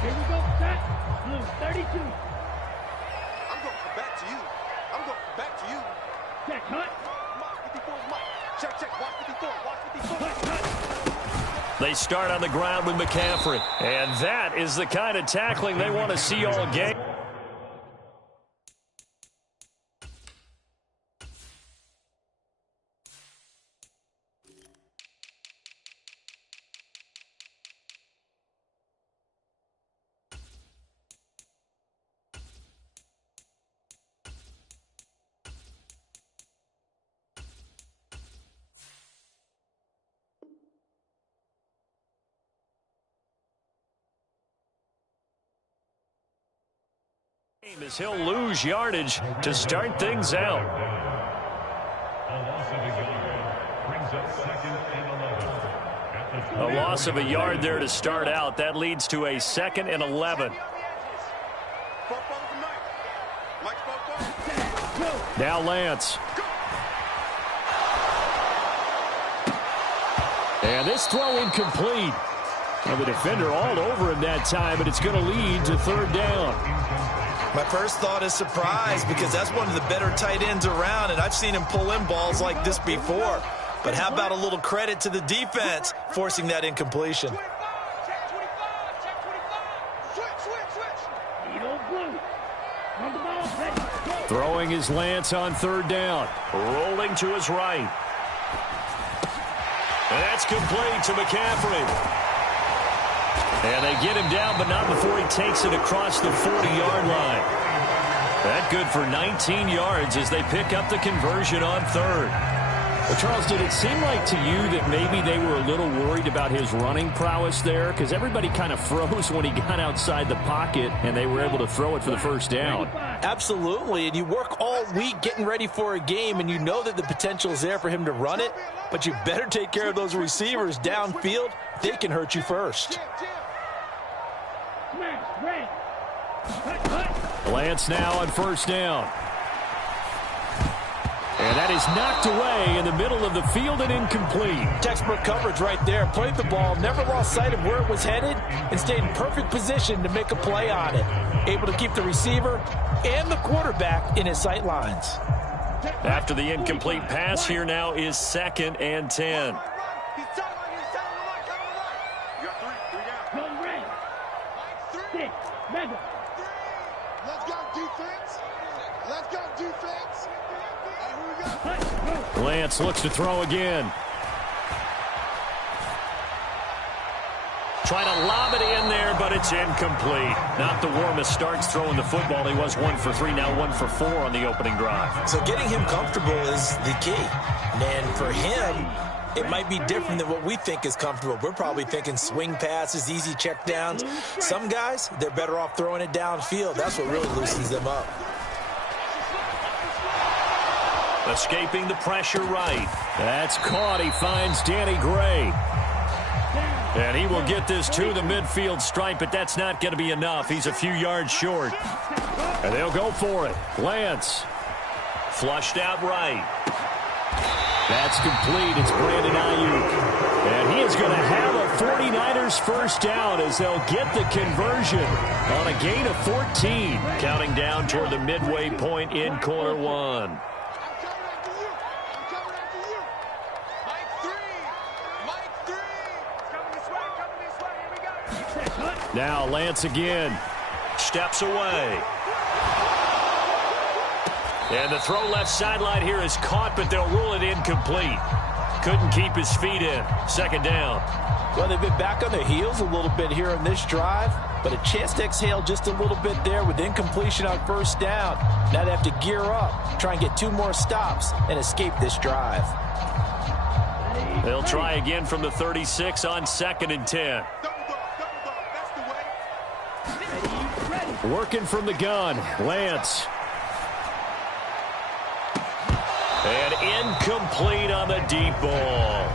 Here we go, set. Blue, 32. I'm going back to you. I'm going back to you. Check, cut. Mike 54, Mike. Check, check. Watch 54, watch 54. Cut, cut. They start on the ground with McCaffrey. And that is the kind of tackling they want to see all game. As he'll lose yardage to start things out. A loss of a yard there to start out. That leads to a 2nd and 11. Now Lance. And this throw incomplete. And the defender all over him that time, but it's going to lead to 3rd down. My first thought is surprise, because that's one of the better tight ends around, and I've seen him pull in balls like this before. But how about a little credit to the defense forcing that incompletion? Throwing is Lance on 3rd down. Rolling to his right. And that's complete to McCaffrey. And they get him down, but not before he takes it across the 40-yard line. That good for 19 yards as they pick up the conversion on 3rd. Well, Charles, did it seem like to you that maybe they were a little worried about his running prowess there? Because everybody kind of froze when he got outside the pocket, and they were able to throw it for the 1st down. Absolutely, and you work all week getting ready for a game, and you know that the potential is there for him to run it, but you better take care of those receivers downfield. They can hurt you first. Lance now on 1st down. And that is knocked away in the middle of the field and incomplete. Textbook coverage right there. Played the ball, never lost sight of where it was headed, and stayed in perfect position to make a play on it. Able to keep the receiver and the quarterback in his sight lines. After the incomplete pass, here now is 2nd and 10. Lance looks to throw again. Trying to lob it in there, but it's incomplete. Not the warmest starts throwing the football. He was 1 for 3, now 1 for 4 on the opening drive. So getting him comfortable is the key. And for him, it might be different than what we think is comfortable. We're probably thinking swing passes, easy check downs. Some guys, they're better off throwing it downfield. That's what really loosens them up. Escaping the pressure right. That's caught. He finds Danny Gray. And he will get this to the midfield stripe, but that's not going to be enough. He's a few yards short. And they'll go for it. Lance. Flushed out right. That's complete. It's Brandon Ayuk. And he is going to have a 49ers 1st down as they'll get the conversion on a gain of 14. Counting down toward the midway point in quarter 1. Now Lance again. Steps away. And the throw left sideline here is caught, but they'll rule it incomplete. Couldn't keep his feet in. 2nd down. Well, they've been back on their heels a little bit here on this drive, but a chance to exhale just a little bit there with incompletion on 1st down. Now they have to gear up, try and get 2 more stops, and escape this drive. They'll try again from the 36 on 2nd and 10. Working from the gun, Lance. And incomplete on the deep ball.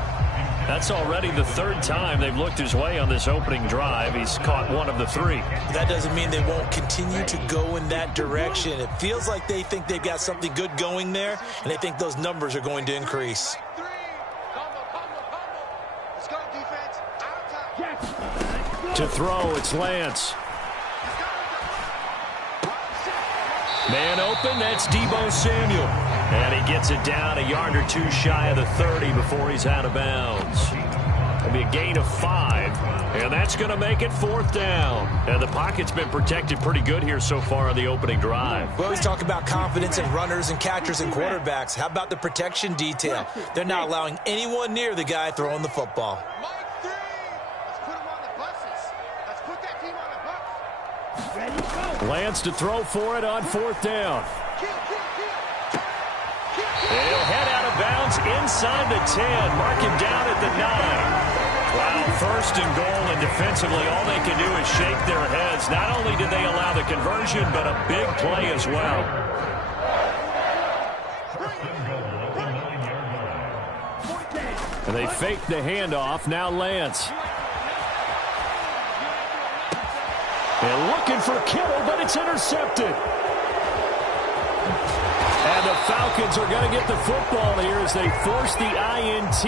That's already the 3rd time they've looked his way on this opening drive. He's caught 1 of the 3. That doesn't mean they won't continue to go in that direction. It feels like they think they've got something good going there, and they think those numbers are going to increase. To throw, it's Lance. Man open, that's Deebo Samuel. And he gets it down a yard or two shy of the 30 before he's out of bounds. It'll be a gain of 5, and that's going to make it 4th down. And the pocket's been protected pretty good here so far on the opening drive. We always talk about confidence in runners and catchers and quarterbacks. How about the protection detail? They're not allowing anyone near the guy throwing the football. Mike 3. Let's put him on the buses. Let's put that team on the bus. Ready, go. Lance to throw for it on 4th down. And he'll head out of bounds inside the 10. Mark him down at the 9. Wow, 1st and goal, and defensively all they can do is shake their heads. Not only did they allow the conversion, but a big play as well. And they fake the handoff. Now Lance. And looking for Kittle, but it's intercepted. And the Falcons are going to get the football here as they force the INT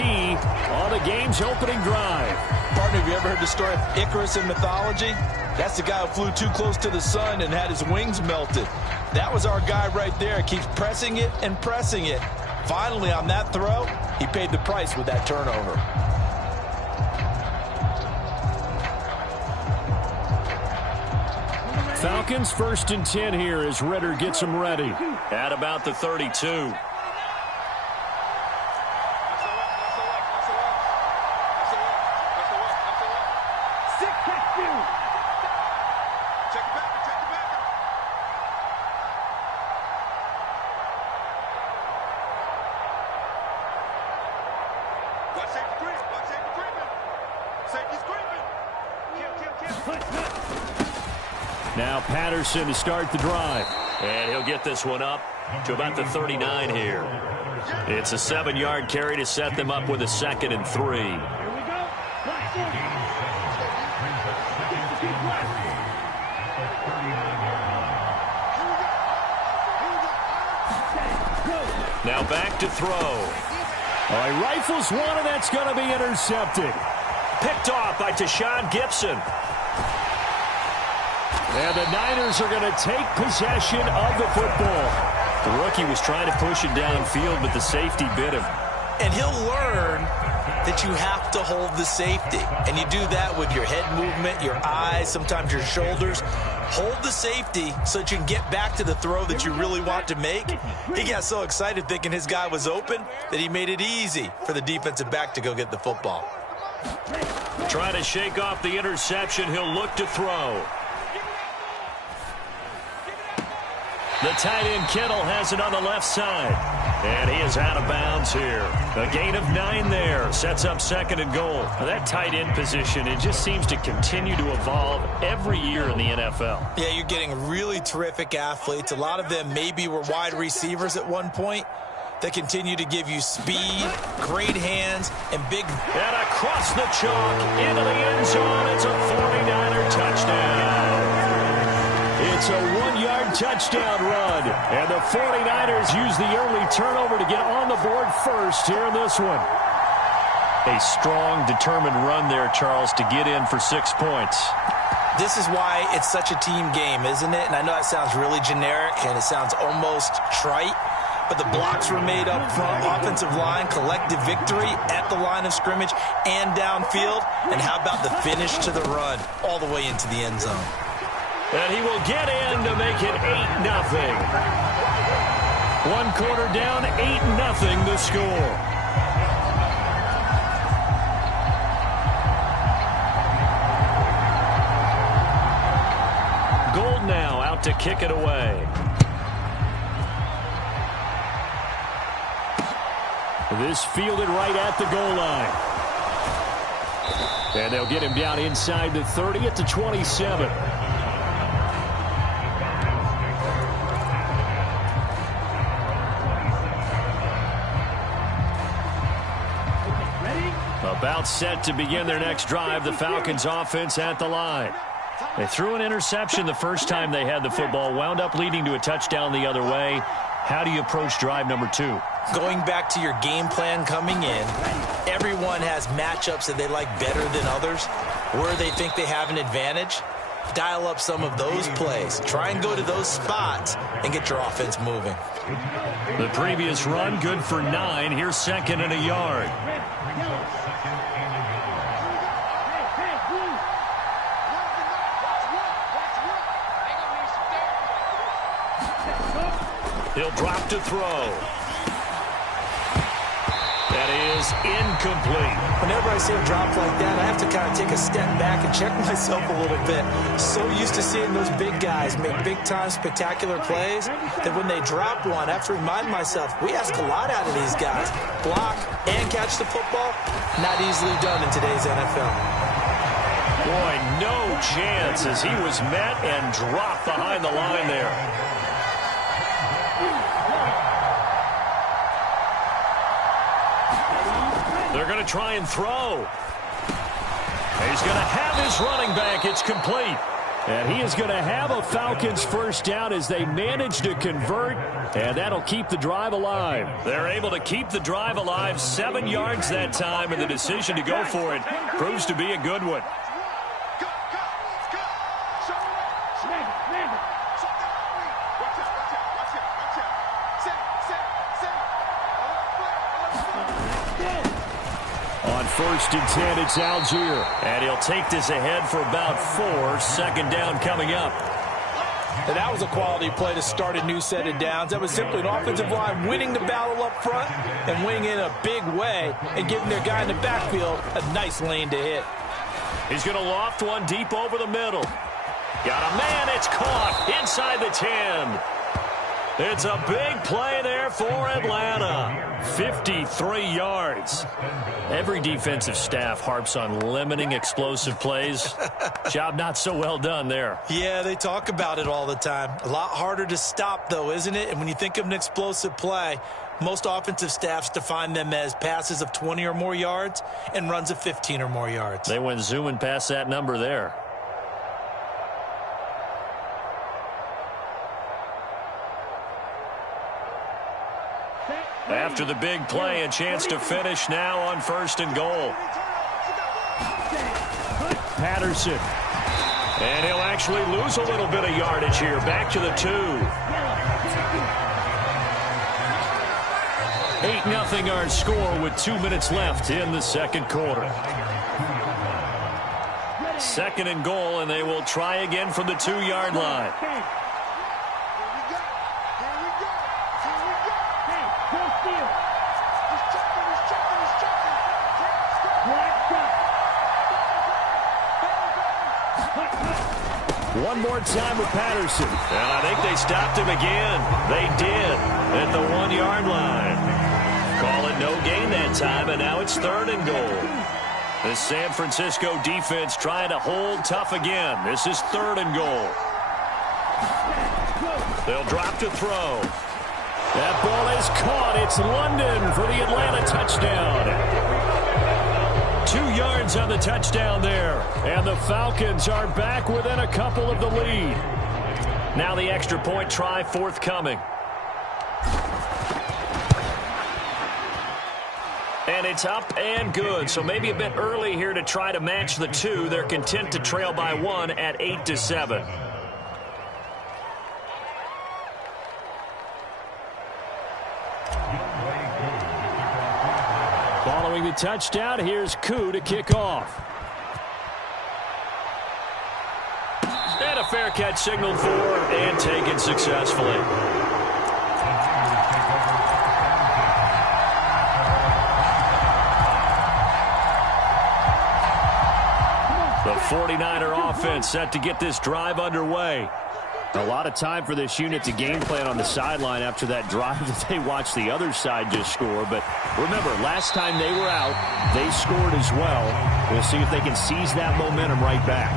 on the game's opening drive. Partner, have you ever heard the story of Icarus in mythology? That's the guy who flew too close to the sun and had his wings melted. That was our guy right there. Keeps pressing it and pressing it. Finally, on that throw, he paid the price with that turnover. Falcons 1st and 10 here as Ritter gets them ready at about the 32. Check it back. Watch safety creeping. Safety's creeping. Kill. Now Patterson to start the drive. And he'll get this one up to about the 39 here. It's a 7-yard carry to set them up with a 2nd and 3. Here we go. Now back to throw. All right, rifles one, and that's going to be intercepted. Picked off by Tashawn Gibson. And the Niners are going to take possession of the football. The rookie was trying to push it downfield, but the safety bit him. And he'll learn that you have to hold the safety. And you do that with your head movement, your eyes, sometimes your shoulders. Hold the safety so that you can get back to the throw that you really want to make. He got so excited thinking his guy was open that he made it easy for the defensive back to go get the football. Trying to shake off the interception, he'll look to throw. The tight end Kittle has it on the left side. And he is out of bounds here. A gain of 9 there. Sets up 2nd and goal. Now that tight end position, it just seems to continue to evolve every year in the NFL. Yeah, you're getting really terrific athletes. A lot of them maybe were wide receivers at one point. They continue to give you speed, great hands, and big. And across the chalk, into the end zone. It's a 49er touchdown. It's a 1-yard touchdown run. And the 49ers use the early turnover to get on the board first here in this one. A strong, determined run there, Charles, to get in for 6 points. This is why it's such a team game, isn't it? And I know that sounds really generic and it sounds almost trite, but the blocks were made up front, offensive line, collective victory at the line of scrimmage and downfield. And how about the finish to the run all the way into the end zone? And he will get in to make it 8-0. 1 quarter down, 8-0 the score. Gold now out to kick it away. This fielded right at the goal line. And they'll get him down inside the 30 at the 27. About set to begin their next drive, the Falcons offense at the line. They threw an interception the first time they had the football, wound up leading to a touchdown the other way. How do you approach drive number 2? Going back to your game plan coming in, everyone has matchups that they like better than others, where they think they have an advantage. dial up some of those plays. Try and go to those spots and get your offense moving. The previous run, good for 9. Here's 2nd and a yard. He'll drop to throw. That is incomplete. Whenever I see a drop like that, I have to kind of take a step back and check myself a little bit. So used to seeing those big guys make big-time spectacular plays that when they drop one, I have to remind myself, we ask a lot out of these guys. Block and catch the football, not easily done in today's NFL. Boy, no chance as he was met and dropped behind the line there. They're going to try and throw. He's going to have his running back. It's complete. And he is going to have a Falcons first down as they manage to convert, and that'll keep the drive alive. They're able to keep the drive alive, 7 yards that time, and the decision to go for it proves to be a good one. On 1st and 10, it's Algier. And he'll take this ahead for about 4. 2nd down coming up. And that was a quality play to start a new set of downs. That was simply an offensive line winning the battle up front and winning in a big way and giving their guy in the backfield a nice lane to hit. He's going to loft one deep over the middle. Got a man. It's caught inside the 10. It's a big play there for Atlanta. 53 yards. Every defensive staff harps on limiting explosive plays. Job not so well done there. Yeah, they talk about it all the time. A lot harder to stop, though, isn't it? And when you think of an explosive play, most offensive staffs define them as passes of 20 or more yards and runs of 15 or more yards. They went zooming past that number there. After the big play, a chance to finish now on 1st and goal. Patterson. And he'll actually lose a little bit of yardage here. Back to the 2. 8-0 our score with 2 minutes left in the 2nd quarter. 2nd and goal, and they will try again from the 2-yard line. One more time with Patterson. And I think they stopped him again. They did at the 1-yard line. Call it no gain that time, and now it's 3rd and goal. The San Francisco defense trying to hold tough again. This is 3rd and goal. They'll drop to throw. That ball is caught. It's London for the Atlanta touchdown. 2 yards on the touchdown there. And the Falcons are back within a couple of the lead. Now the extra point try forthcoming. And it's up and good. So maybe a bit early here to try to match the 2. They're content to trail by 1 at 8-7. Following the touchdown, here's Koo to kick off. And a fair catch signaled for and taken successfully. The 49er offense set to get this drive underway. A lot of time for this unit to game plan on the sideline after that drive that they watched the other side just score. But remember, last time they were out, they scored as well. We'll see if they can seize that momentum right back.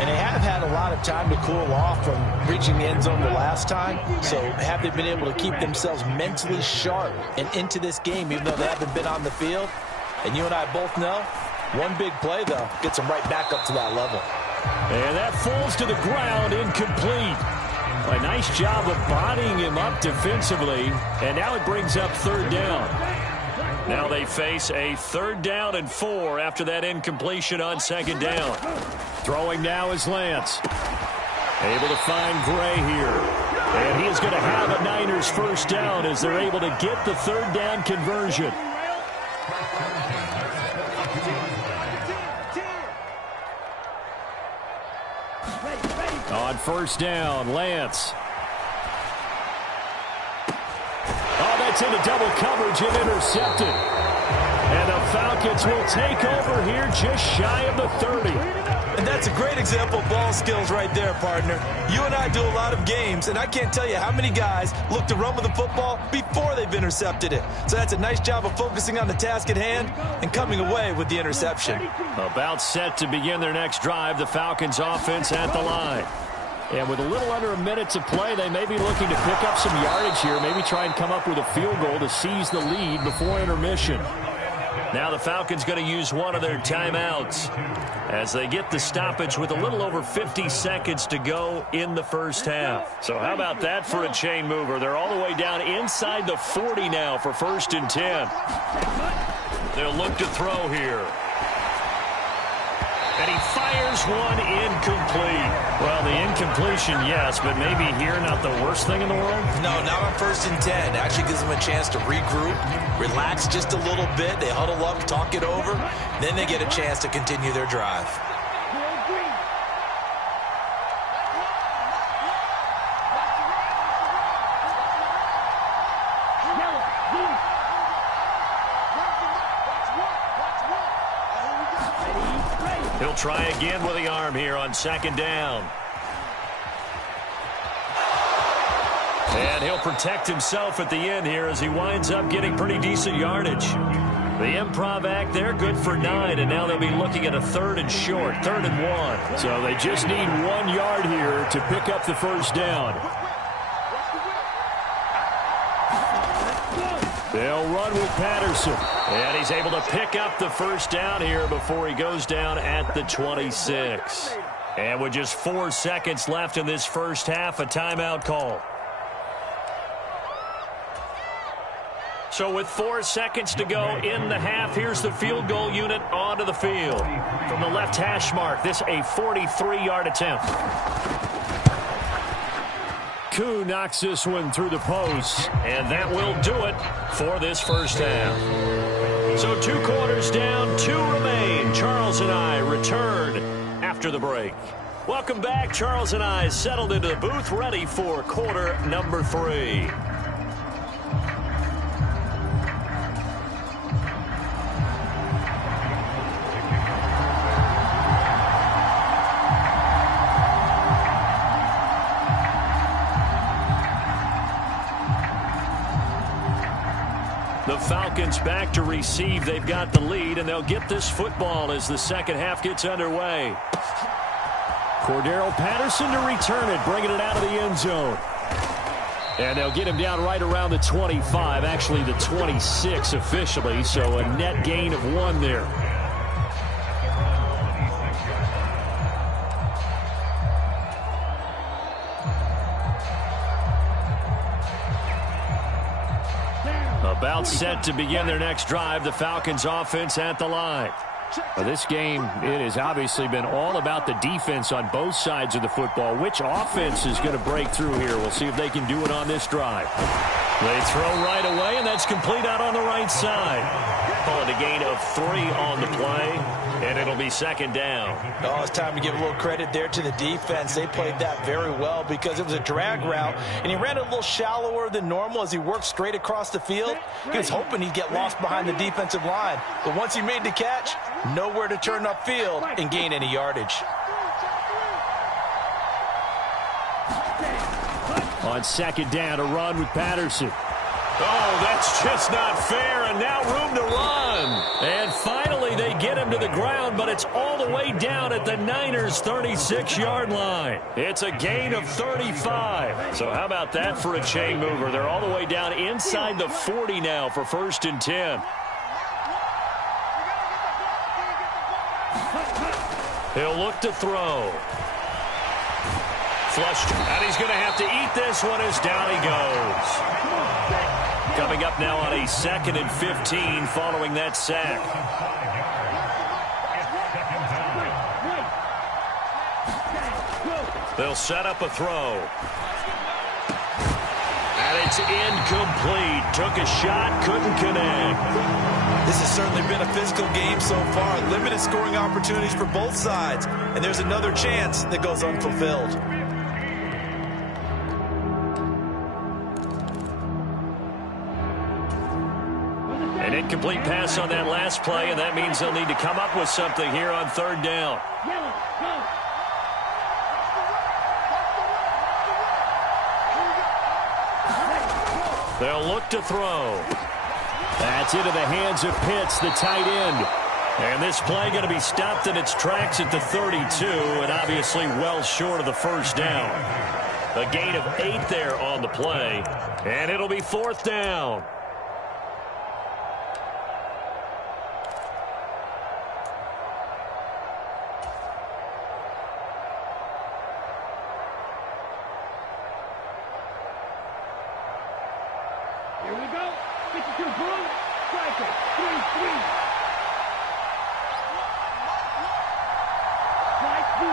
And they have had a lot of time to cool off from reaching the end zone the last time. So have they been able to keep themselves mentally sharp and into this game, even though they haven't been on the field? And you and I both know, one big play, though, gets them right back up to that level. And that falls to the ground, incomplete. A nice job of bodying him up defensively. And now it brings up 3rd down. Now they face a 3rd down and 4 after that incompletion on 2nd down. Throwing now is Lance. Able to find Gray here. And he is going to have a Niners 1st down as they're able to get the 3rd down conversion. On 1st down, Lance. Oh, that's into double coverage and intercepted. And the Falcons will take over here just shy of the 30. And that's a great example of ball skills right there, partner. You and I do a lot of games, and I can't tell you how many guys look to run with the football before they've intercepted it. So that's a nice job of focusing on the task at hand and coming away with the interception. About set to begin their next drive, the Falcons offense at the line. And with a little under a minute to play, they may be looking to pick up some yardage here, maybe try and come up with a field goal to seize the lead before intermission. Now the Falcons going to use one of their timeouts as they get the stoppage with a little over 50 seconds to go in the 1st half. So how about that for a chain mover? They're all the way down inside the 40 now for 1st and 10. They'll look to throw here. And he fires one incomplete. Well, the incompletion, yes, but maybe here not the worst thing in the world? No, not on 1st and 10. Actually gives them a chance to regroup, relax just a little bit. They huddle up, talk it over. Then they get a chance to continue their drive. He'll try again with the arm here on 2nd down. And he'll protect himself at the end here as he winds up getting pretty decent yardage. The improv act there, good for 9, and now they'll be looking at a 3rd and short, 3rd and 1. So they just need 1 yard here to pick up the 1st down. They'll run with Patterson. And he's able to pick up the 1st down here before he goes down at the 26. And with just 4 seconds left in this 1st half, a timeout call. So with 4 seconds to go in the half, here's the field goal unit onto the field. From the left hash mark, this a 43-yard attempt. Koo knocks this one through the post, and that will do it for this 1st half. So 2 quarters down, 2 remain. Charles and I return after the break. Welcome back. Charles and I settled into the booth, ready for quarter number 3. The Falcons back to receive. They've got the lead, and they'll get this football as the 2nd half gets underway. Cordero Patterson to return it, bringing it out of the end zone. And they'll get him down right around the 25, actually the 26 officially, so a net gain of 1 there. About set to begin their next drive, the Falcons offense at the line. Well, this game, it has obviously been all about the defense on both sides of the football. Which offense is going to break through here? We'll see if they can do it on this drive. They throw right away, and that's complete out on the right side. Call it a gain of 3 on the play, and it'll be 2nd down. Oh, it's time to give a little credit there to the defense. They played that very well because it was a drag route, and he ran it a little shallower than normal as he worked straight across the field. He was hoping he'd get lost behind the defensive line. But once he made the catch, nowhere to turn upfield and gain any yardage. On 2nd down, a run with Patterson. Oh, that's just not fair, and now room to run. And finally, they get him to the ground, but it's all the way down at the Niners' 36-yard line. It's a gain of 35. So how about that for a chain mover? They're all the way down inside the 40 now for 1st and 10. He'll look to throw. Flushed, and he's going to have to eat this one as down he goes. Coming up now on a 2nd and 15 following that sack. They'll set up a throw. And it's incomplete. Took a shot, couldn't connect. This has certainly been a physical game so far. Limited scoring opportunities for both sides. And there's another chance that goes unfulfilled. An incomplete pass on that last play, and that means they'll need to come up with something here on 3rd down. Yellow, go. They'll look to throw. That's into the hands of Pitts, the tight end. And this play going to be stopped in its tracks at the 32, and obviously well short of the 1st down. A gain of 8 there on the play, and it'll be 4th down. Here we go. 52 blue. Striker. 3-3. Strike 2.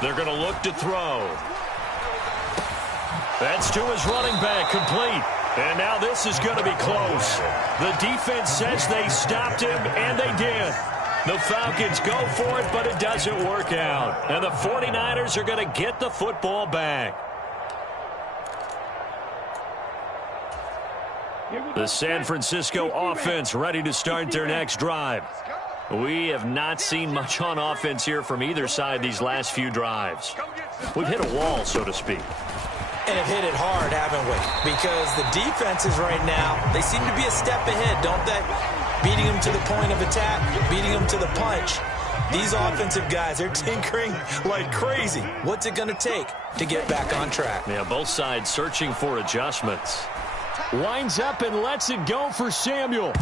They're going to look to throw. That's to his running back, complete. And now this is going to be close. The defense says they stopped him, and they did. The Falcons go for it, but it doesn't work out. And the 49ers are going to get the football back. The San Francisco offense ready to start their next drive. We have not seen much on offense here from either side these last few drives. We've hit a wall, so to speak. And have hit it hard, haven't we? Because the defenses right now, they seem to be a step ahead, don't they? Beating them to the point of attack, beating them to the punch. These offensive guys are tinkering like crazy. What's it going to take to get back on track? Yeah, both sides searching for adjustments. Winds up and lets it go for Samuel.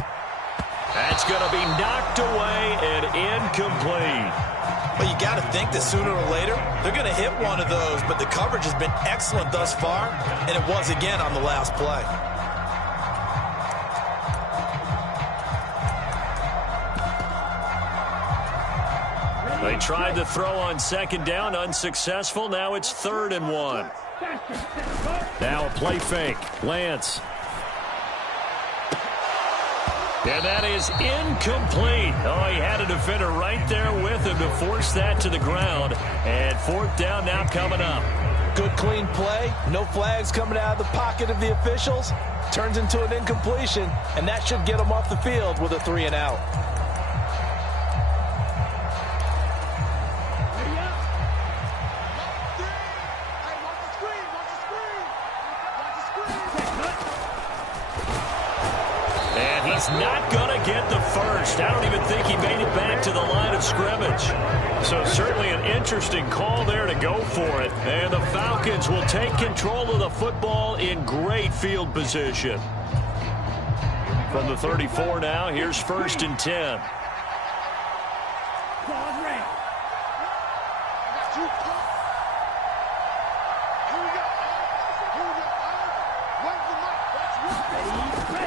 That's going to be knocked away and incomplete. Well, you got to think that sooner or later, they're going to hit one of those, but the coverage has been excellent thus far, and it was again on the last play. They tried to throw on 2nd down, unsuccessful. Now it's 3rd and 1. Now a play fake. Lance. And that is incomplete. Oh, he had a defender right there with him to force that to the ground. And 4th down now coming up. Good, clean play. No flags coming out of the pocket of the officials. Turns into an incompletion, and that should get them off the field with a 3 and out. He's not going to get the first. I don't even think he made it back to the line of scrimmage. So certainly an interesting call there to go for it. And the Falcons will take control of the football in great field position. From the 34 now, here's 1st and 10.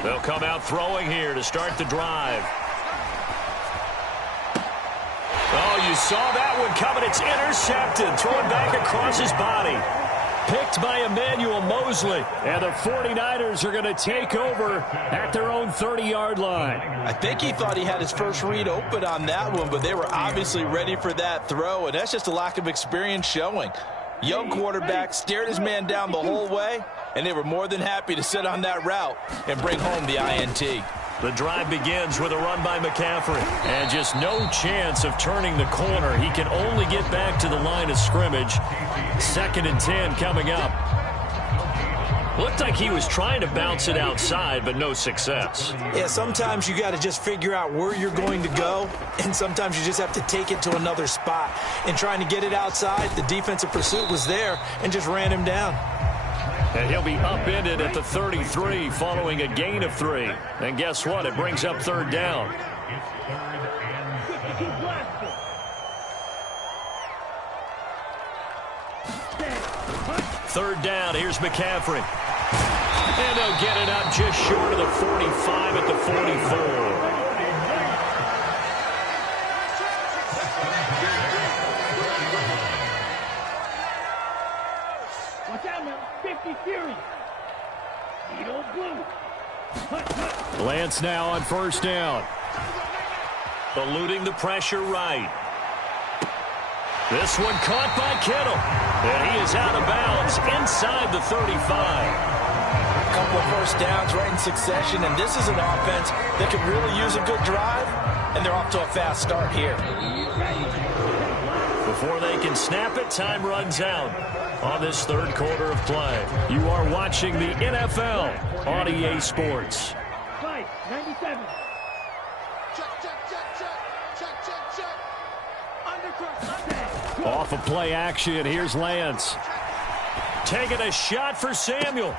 They'll come out throwing here to start the drive. Oh, you saw that one coming. It's intercepted. Thrown back across his body. Picked by Emmanuel Mosley. And the 49ers are going to take over at their own 30-yard line. I think he thought he had his first read open on that one, but they were obviously ready for that throw, and that's just a lack of experience showing. Young quarterback stared his man down the whole way, and they were more than happy to sit on that route and bring home the INT. The drive begins with a run by McCaffrey. And just no chance of turning the corner. He can only get back to the line of scrimmage. 2nd and 10 coming up. Looked like he was trying to bounce it outside, but no success. Yeah, sometimes you got to just figure out where you're going to go, and sometimes you just have to take it to another spot. And trying to get it outside, the defensive pursuit was there and just ran him down. And he'll be upended at the 33 following a gain of 3. And guess what? It brings up 3rd down. Third down, here's McCaffrey. And they'll get it up just short of the 45 at the 44. Watch out now, 50 Fury. Eagle blue. Lance now on first down. Eluding the pressure right. This one caught by Kittle. And he is out of bounds inside the 35. A couple of first downs right in succession, and this is an offense that could really use a good drive, and they're off to a fast start here. Before they can snap it, time runs out on this third quarter of play. You are watching the NFL on EA Sports. Fight, 97. Check. Undercross. Off of play action, here's Lance. Taking a shot for Samuel.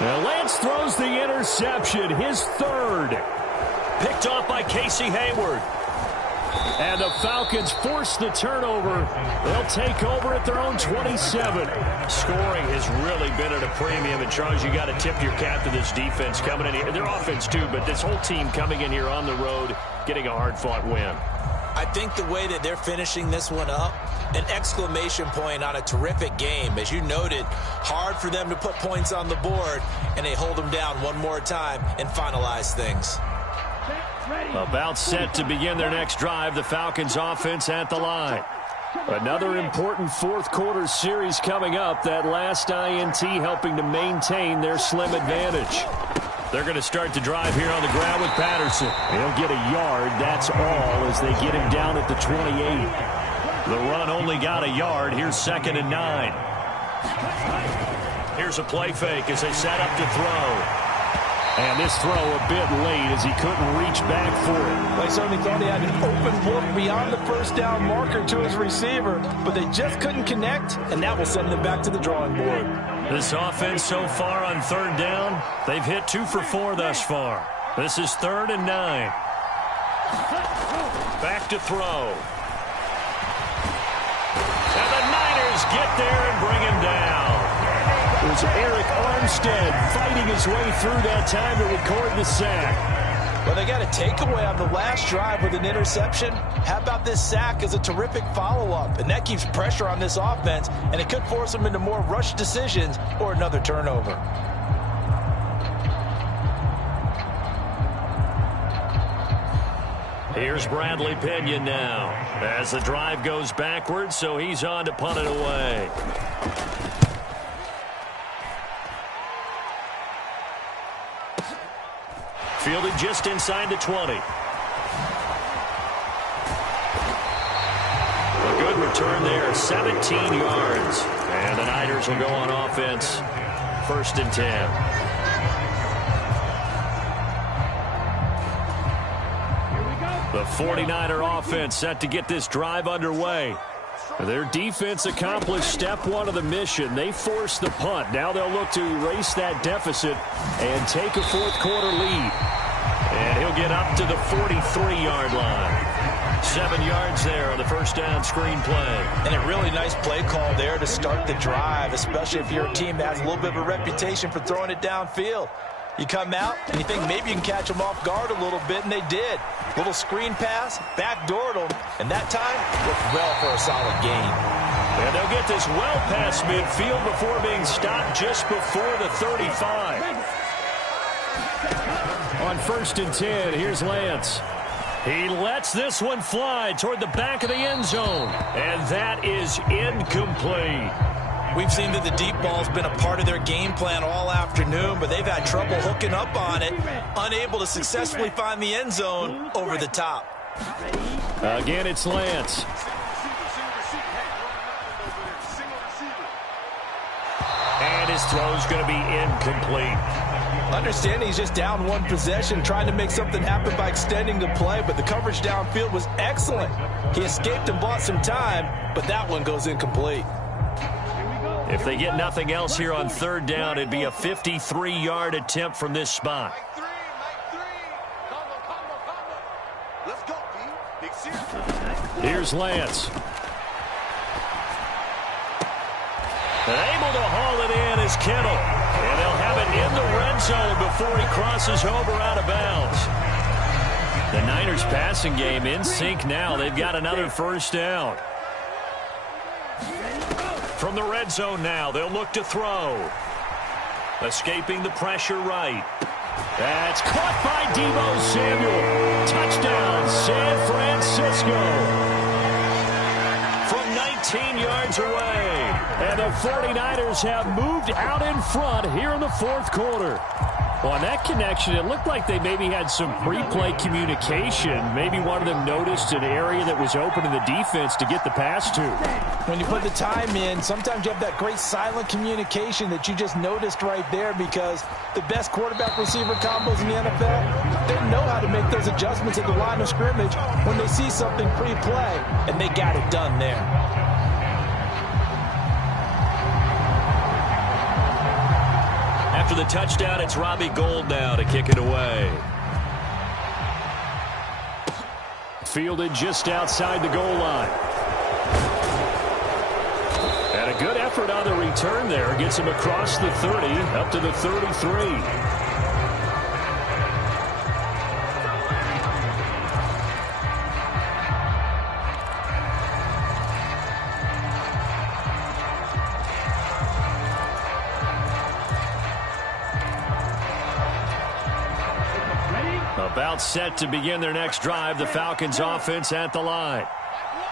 Now Lance throws the interception, his third. Picked off by Casey Hayward. And the Falcons force the turnover. They'll take over at their own 27. Scoring has really been at a premium. And, Charles, you got to tip your cap to this defense coming in here. Their offense, too, but this whole team coming in here on the road, getting a hard-fought win. I think the way that they're finishing this one up, an exclamation point on a terrific game. As you noted, hard for them to put points on the board, and they hold them down one more time and finalize things. About set to begin their next drive, the Falcons offense at the line. Another important fourth quarter series coming up. That last INT helping to maintain their slim advantage. They're going to start the drive here on the ground with Patterson. He'll get a yard, that's all, as they get him down at the 28. The run only got a yard. Here's 2nd and 9. Here's a play fake as they set up to throw. And this throw a bit late as he couldn't reach back for it. Well, he certainly thought he had an open look beyond the first down marker to his receiver, but they just couldn't connect, and that will send them back to the drawing board. This offense so far on third down, they've hit 2 for 4 thus far. This is 3rd and 9. Back to throw. And the Niners get there and bring him down. It was Eric Armstead fighting his way through that time to record the sack. Well, they got a takeaway on the last drive with an interception. How about this sack as a terrific follow-up? And that keeps pressure on this offense, and it could force them into more rush decisions or another turnover. Here's Bradley Pinion now as the drive goes backwards, so he's on to punt it away. Fielded just inside the 20. A good return there, 17 yards. And the Niners will go on offense, 1st and 10. The 49er offense set to get this drive underway. Their defense accomplished step 1 of the mission. They forced the punt. Now they'll look to erase that deficit and take a fourth quarter lead. And he'll get up to the 43-yard line. 7 yards there on the first down screen play. And a really nice play call there to start the drive, especially if you're a team that has a little bit of a reputation for throwing it downfield. You come out and you think maybe you can catch them off guard a little bit, and they did. Little screen pass, backdoored them, and that time looked well for a solid gain. And they'll get this well past midfield before being stopped just before the 35. On 1st and 10, here's Lance. He lets this one fly toward the back of the end zone, and that is incomplete. We've seen that the deep ball's been a part of their game plan all afternoon, but they've had trouble hooking up on it, unable to successfully find the end zone over the top. Again, it's Lance. And his throw's going to be incomplete. Understanding he's just down 1 possession, trying to make something happen by extending the play, but the coverage downfield was excellent. He escaped and bought some time, but that one goes incomplete. If they get nothing else here on third down, it'd be a 53-yard attempt from this spot. Let's go, D. Big series. Here's Lance. Able to haul it in is Kittle. And they'll have it in the red zone before he crosses over out of bounds. The Niners passing game in sync now. They've got another first down. From the red zone now, they'll look to throw. Escaping the pressure right. That's caught by Deebo Samuel. Touchdown, San Francisco. From 19 yards away. And the 49ers have moved out in front here in the fourth quarter. On that connection, it looked like they maybe had some pre-play communication. Maybe one of them noticed an area that was open in the defense to get the pass to. When you put the time in, sometimes you have that great silent communication that you just noticed right there, because the best quarterback-receiver combos in the NFL, they know how to make those adjustments at the line of scrimmage when they see something pre-play, and they got it done there. After the touchdown, it's Robbie Gould now to kick it away. Fielded just outside the goal line. And a good effort on the return there. Gets him across the 30, up to the 33. About set to begin their next drive, the Falcons offense at the line.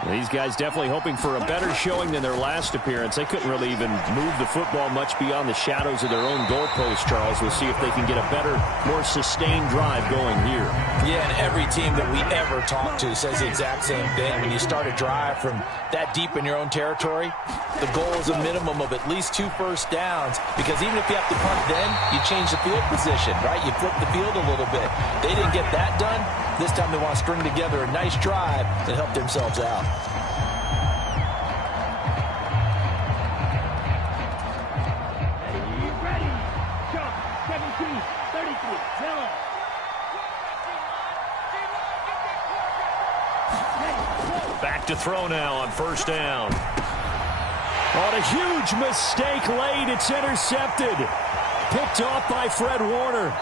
These guys definitely hoping for a better showing than their last appearance. They couldn't really even move the football much beyond the shadows of their own goalpost, Charles. We'll see if they can get a better, more sustained drive going here. Yeah, and every team that we ever talk to says the exact same thing. When you start a drive from that deep in your own territory, the goal is a minimum of at least 2 first downs, because even if you have to punt then, you change the field position, right? You flip the field a little bit. They didn't get that done. This time they want to string together a nice drive and help themselves out. Ready. Jump. 17, 33. Miller. Back to throw now on first down. On a huge mistake late, it's intercepted. Picked off by Fred Warner.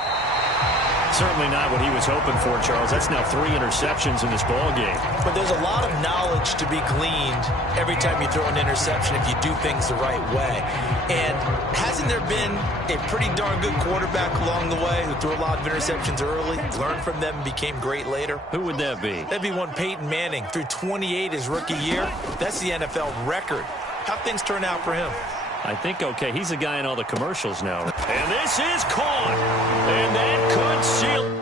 Certainly not what he was hoping for, Charles. That's now 3 interceptions in this ball game. But there's a lot of knowledge to be gleaned every time you throw an interception if you do things the right way. And hasn't there been a pretty darn good quarterback along the way who threw a lot of interceptions early, learned from them, and became great later? Who would that be? That'd be one Peyton Manning. Threw 28 his rookie year. That's the NFL record. How'd things turn out for him? I think, okay, he's the guy in all the commercials now. And this is caught. And that could seal.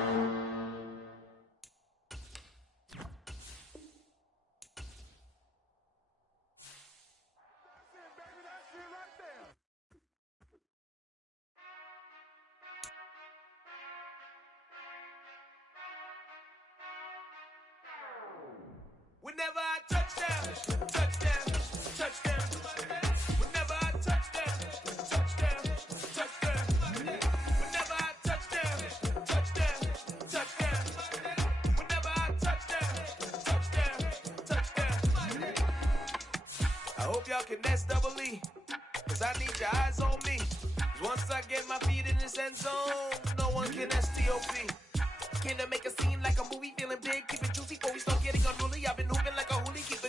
Whenever I touchdown, touchdown, touchdown. Whenever I touchdown, touchdown, touchdown. Whenever I touchdown, touchdown, touchdown. Whenever I touchdown, touchdown, touchdown. I hope y'all can SEE, cause I need your eyes on me. Once I get my feet in this end zone, no one can STOP. Came to make a scene like a movie, feeling big, keep it juicy before we start getting unruly. I've been hooping like a hoolie, keep